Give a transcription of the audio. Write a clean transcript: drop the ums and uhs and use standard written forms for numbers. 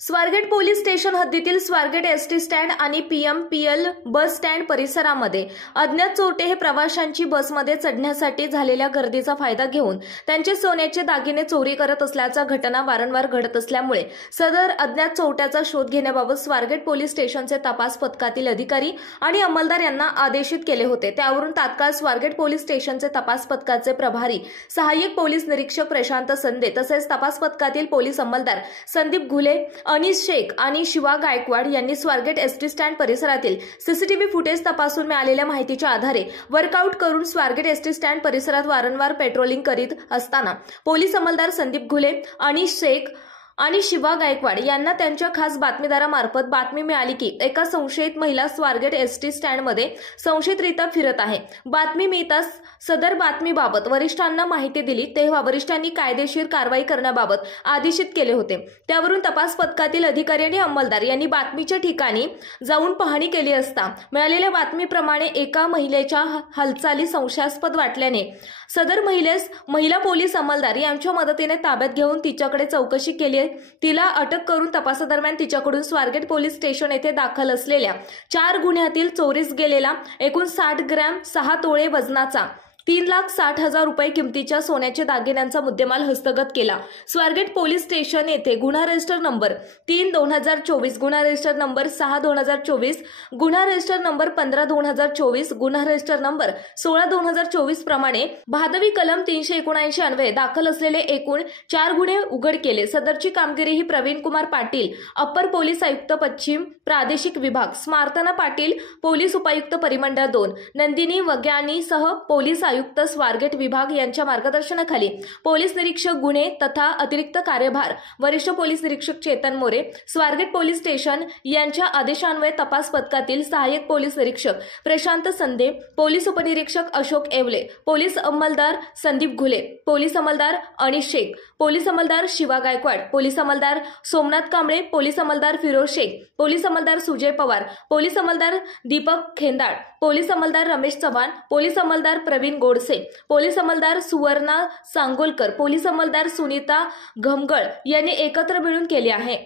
Swargate police station हद्दीतील Swargate ST stand आणि PMPL bus stand परिसरामध्ये अज्ञात चोरटे हे प्रवाशांची बसमध्ये चढण्यासाठी झालेल्या गर्दीचा फायदा घेऊन त्यांचे सोन्याचे दागिने चोरी करत असल्याच्या घटना वारंवार घडत असल्यामुळे सदर अज्ञात चोरट्याचा शोध घेण्याबाबत स्वारगेट पोलीस स्टेशनचे तपास पथकातील अधिकारी आणि अंमलदार यांना आदेशित केले होते। त्यावरून तात्काळ स्वारगेट पोलीस स्टेशनचे तपास पथकाचे प्रभारी सहाय्यक पोलीस निरीक्षक प्रशांत संदे तसेच तपास पथकातील पोलीस अंमलदार संदीप घुले, अनीस शेख आणि शिवा गायकवाड यांनी स्वारगेट एसटी स्टँड परिसरातील सीसीटीव्ही फुटेज तपासून मिळालेल्या माहितीच्या आधारे वर्कआउट करून स्वारगेट एसटी स्टँड परिसरात वारंवार पेट्रोलिंग करीत असताना पोलीस अंमलदार संदीप घुले, अनीस शेख आणि शिवा गायकवाड यांना त्यांच्या खास बातमीदारामार्फत बातमी मिळाली की एका संशयित महिला स्वारगेट एसटी स्टँडमध्ये संशयितरित्या फिरत आहे। बातमी मिळताच सदर बातमीबाबत वरिष्ठांना माहिती दिली तेव्हा वरिष्ठांनी कायदेशीर कारवाई करण्याबाबत आदेशित केले होते। त्यावरून तपास पथकातील अधिकारी आणि अंमलदार यांनी बातमीच्या ठिकाणी जाऊन पाहणी केली असता मिळालेल्या बातमीप्रमाणे एका महिलेच्या हालचाली संशयास्पद वाटल्याने सदर महिला पोलीस अंमलदार यांच्या मदतीने ताब्यात घेऊन तिच्याकडे चौकशी केली। तिला अटक करून तपासादरम्यान तिच्याकडून स्वारगेट पोलीस स्टेशन येथे दाखल असलेल्या 4 गुन्ह्यातील चोरीस गेलेला एकूण 60 ग्रॅम 6 तोळे वजनाचा 3,60,000 रुपये किमतीच्या सोन्याच्या दागिन्यांचा मुद्देमाल हस्तगत केला। स्वारगेट पोलीस स्टेशन येथे गुन्हा रजिस्टर नंबर 3/2024, गुन्हा रजिस्टर नंबर 6/2024, गुन्हा रजिस्टर नंबर 15/2024, गुन्हा रजिस्टर नंबर 16/2024 प्रमाणे भादवी कलम 379 अन्वये दाखल असलेले एकूण 4 गुन्हे उघड केले। सदरची कामगिरी ही प्रवीण कुमार पाटील, अप्पर पोलीस आयुक्त पश्चिम प्रादेशिक विभाग, स्मार्तना पाटील, पोलीस उपायुक्त परिमंडळ 2, नंदिनी वग्यानी सह पोलीस आयुक्त स्वारगेट विभाग यांच्या मार्गदर्शनाखाली पोलीस निरीक्षक गुन्हे तथा अतिरिक्त कार्यभार वरिष्ठ पोलीस निरीक्षक चेतन मोरे, स्वारगेट पोलीस स्टेशन यांच्या आदेशान्वये तपास पथकातील सहाय्यक पोलीस निरीक्षक प्रशांत संदे, पोलीस उपनिरीक्षक अशोक येवले, पोलीस अंमलदार संदीप घुले, पोलीस अंमलदार अनीस शेख, पोलीस अंमलदार शिवा गायकवाड, पोलीस अंमलदार सोमनाथ कांबळे, पोलीस अंमलदार फिरोज शेख, पोलीस अंमलदार सुजय पवार, पोलीस अंमलदार दीपक खेंदाळ, पोलीस अंमलदार रमेश चव्हाण, पोलीस अंमलदार प्रवीण गोडसे, पोलीस अंमलदार सुवर्णा सांगोलकर, पोलीस अंमलदार सुनीता घमगळ यांनी एकत्र मिळून केले आहे।